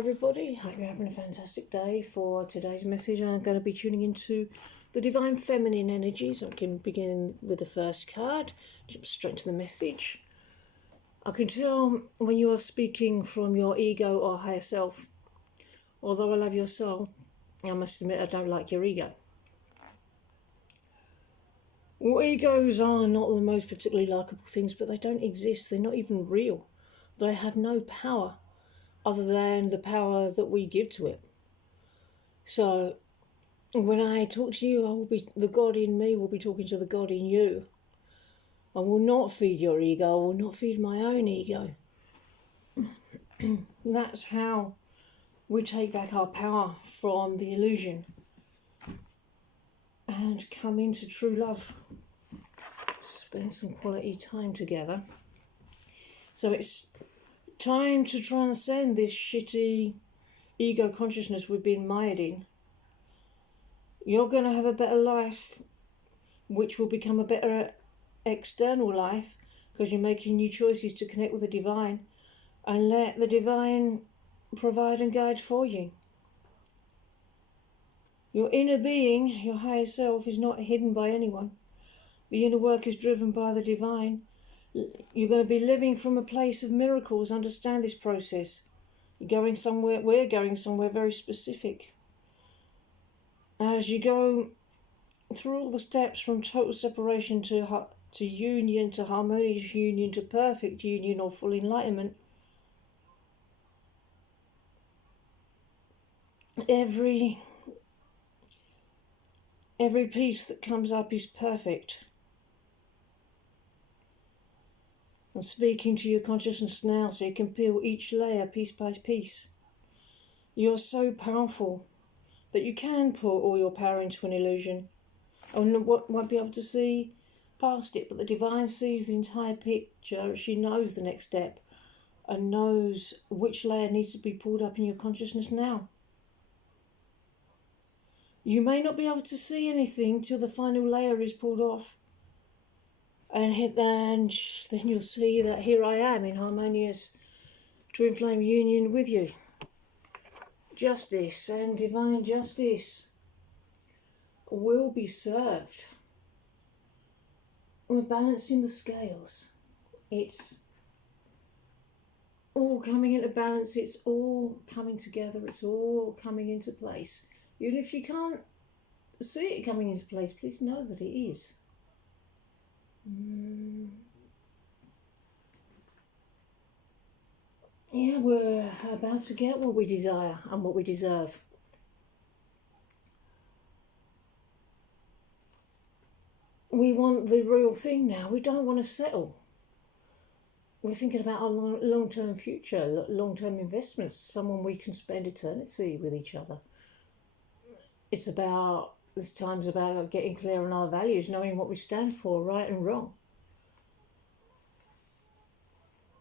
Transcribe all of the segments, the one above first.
everybody, hope you're having a fantastic day. For today's message, I'm going to be tuning into the divine feminine energies. I can begin with the first card, jump straight to the message. I can tell when you are speaking from your ego or higher self. Although I love your soul, I must admit I don't like your ego. Well, egos are not the most particularly likeable things, but they don't exist. They're not even real. They have no power other than the power that we give to it. So when I talk to you, the God in me will be talking to the God in you. I will not feed your ego. I will not feed my own ego. That's how we take back our power from the illusion and come into true love. Spend some quality time together. So it's time to transcend this shitty ego consciousness we've been mired in. You're going to have a better life, which will become a better external life, because you're making new choices to connect with the divine and let the divine provide and guide for you. Your inner being, your higher self, is not hidden by anyone. The inner work is driven by the divine. You're going to be living from a place of miracles. Understand this process. You're going somewhere, we're going somewhere very specific. As you go through all the steps from total separation to union, to harmonious union, to perfect union or full enlightenment, every piece that comes up is perfect. I'm speaking to your consciousness now so you can peel each layer piece by piece. You're so powerful that you can put all your power into an illusion. And won't be able to see past it, but the divine sees the entire picture. She knows the next step and knows which layer needs to be pulled up in your consciousness now. You may not be able to see anything till the final layer is pulled off. And then you'll see that here I am in harmonious twin flame union with you. Justice and divine justice will be served. We're balancing the scales. It's all coming into balance. It's all coming together. It's all coming into place. Even if you can't see it coming into place, please know that it is. Yeah, we're about to get what we desire and what we deserve. We want the real thing now. We don't want to settle. We're thinking about our long-term future, long-term investments, someone we can spend eternity with each other. This time's about getting clear on our values, knowing what we stand for, right and wrong.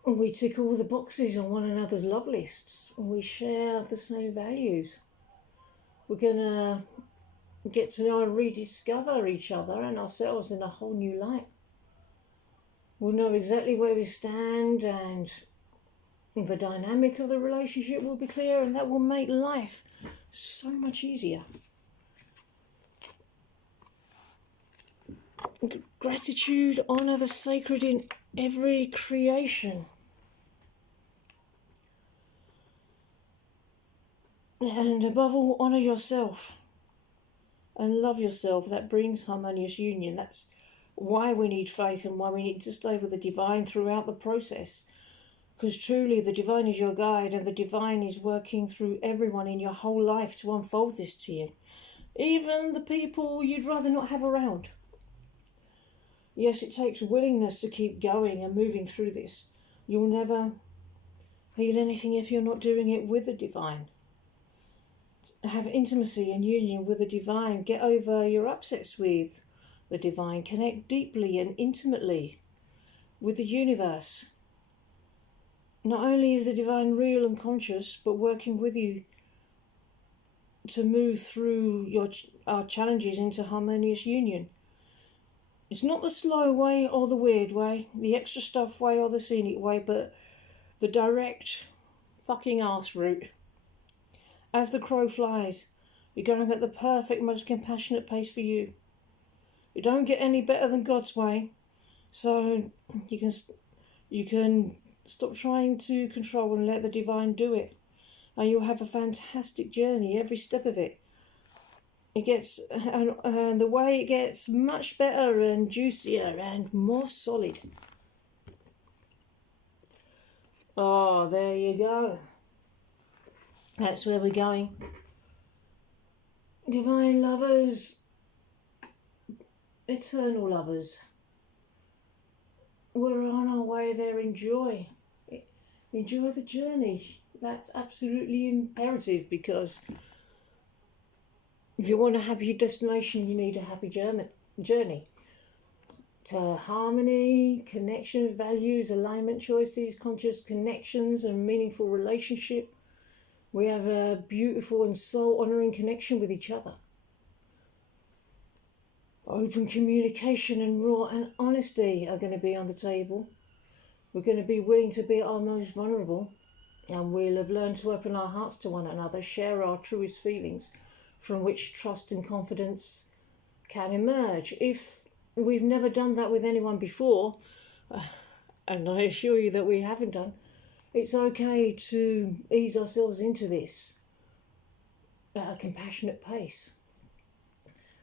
We tick all the boxes on one another's love lists, and we share the same values. We're going to get to know and rediscover each other and ourselves in a whole new light. We'll know exactly where we stand, and the dynamic of the relationship will be clear, and that will make life so much easier. Gratitude, honour the sacred in every creation. And above all, honour yourself and love yourself. That brings harmonious union. That's why we need faith and why we need to stay with the divine throughout the process. Because truly the divine is your guide, and the divine is working through everyone in your whole life to unfold this to you. Even the people you'd rather not have around. Yes, it takes willingness to keep going and moving through this. You'll never feel anything if you're not doing it with the divine. Have intimacy and union with the divine. Get over your upsets with the divine. Connect deeply and intimately with the universe. Not only is the divine real and conscious, but working with you to move through our challenges into harmonious union. It's not the slow way or the weird way, the extra stuff way or the scenic way, but the direct fucking arse route. As the crow flies, you're going at the perfect, most compassionate pace for you. You don't get any better than God's way, so you can stop trying to control and let the divine do it, and you'll have a fantastic journey every step of it. It gets, and the way it gets much better and juicier and more solid. Oh, there you go. That's where we're going. Divine lovers, eternal lovers. We're on our way there. Enjoy the journey. That's absolutely imperative, because if you want a happy destination, you need a happy journey. To harmony, connection, values, alignment, choices, conscious connections, and meaningful relationship. We have a beautiful and soul-honouring connection with each other. Open communication and raw and honesty are going to be on the table. We're going to be willing to be our most vulnerable, and we'll have learned to open our hearts to one another, share our truest feelings, from which trust and confidence can emerge. If we've never done that with anyone before, and I assure you that we haven't done, it's okay to ease ourselves into this at a compassionate pace.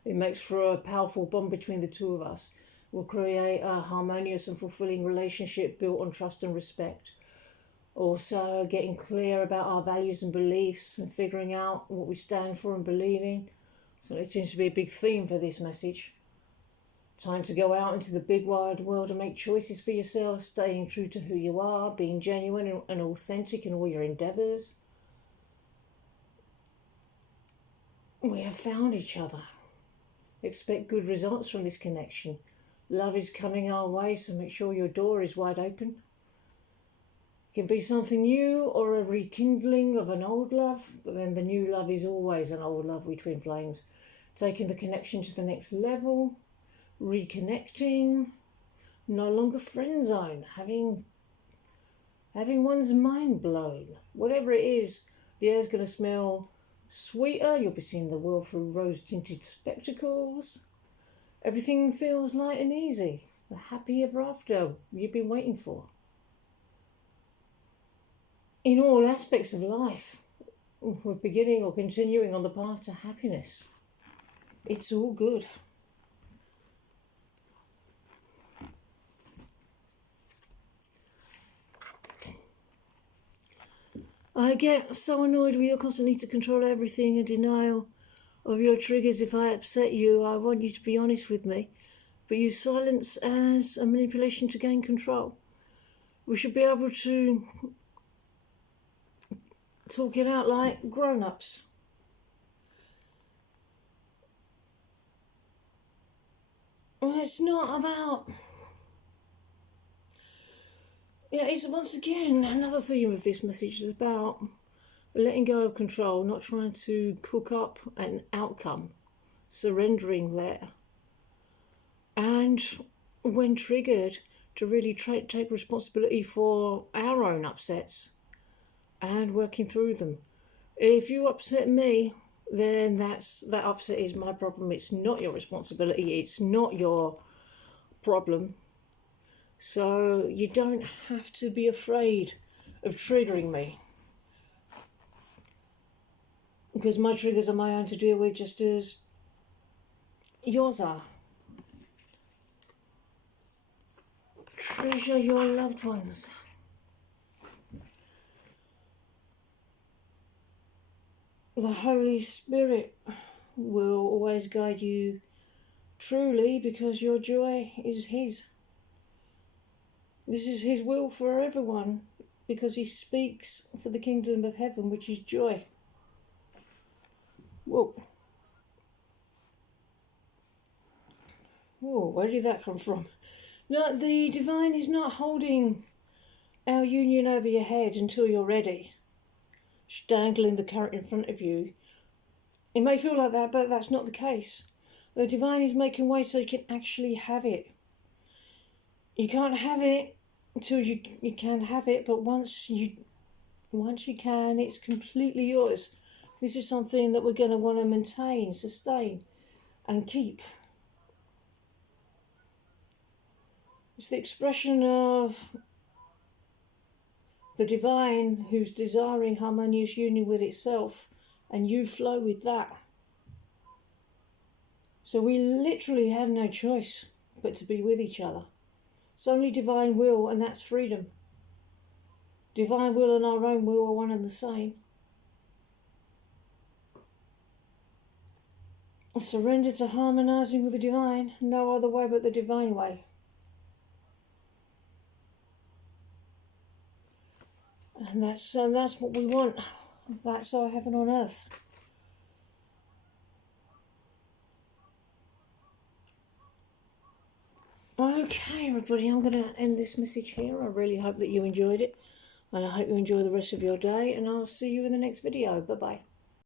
It makes for a powerful bond between the two of us. We'll create a harmonious and fulfilling relationship built on trust and respect. Also, getting clear about our values and beliefs and figuring out what we stand for and believe in. So it seems to be a big theme for this message. Time to go out into the big wide world and make choices for yourself, staying true to who you are, being genuine and authentic in all your endeavours. We have found each other. Expect good results from this connection. Love is coming our way, so make sure your door is wide open. It can be something new or a rekindling of an old love, but then the new love is always an old love with twin flames. Taking the connection to the next level, reconnecting, no longer friend zone, having one's mind blown. Whatever it is, the air's going to smell sweeter, you'll be seeing the world through rose-tinted spectacles. Everything feels light and easy. The happy ever after you've been waiting for. In all aspects of life, we're beginning or continuing on the path to happiness. It's all good. I get so annoyed with your constant need to control everything and denial of your triggers. If I upset you, I want you to be honest with me, but use silence as a manipulation to gain control. We should be able to talk it out like grown-ups. It's not about... it's once again another theme of this message is about letting go of control, not trying to cook up an outcome, surrendering there. And when triggered, to really take responsibility for our own upsets and working through them. If you upset me, then that upset is my problem. It's not your responsibility. It's not your problem. So you don't have to be afraid of triggering me, because my triggers are my own to deal with, just as yours are. Treasure your loved ones. The Holy Spirit will always guide you truly, because your joy is His. This is His will for everyone, because He speaks for the kingdom of heaven, which is joy. Whoa. Whoa, where did that come from? No, the divine is not holding our union over your head until you're ready. She's dangling the carrot in front of you. It may feel like that, but that's not the case. The divine is making way so you can actually have it. You can't have it until you can have it, but once you can, it's completely yours. This is something that we're going to want to maintain, sustain, and keep. It's the expression of the divine who's desiring harmonious union with itself, and you flow with that. So we literally have no choice but to be with each other. It's only divine will, and that's freedom. Divine will and our own will are one and the same. Surrender to harmonizing with the divine, no other way but the divine way. And that's what we want. That's our heaven on earth. Okay, everybody, I'm going to end this message here. I really hope that you enjoyed it. And I hope you enjoy the rest of your day. And I'll see you in the next video. Bye-bye.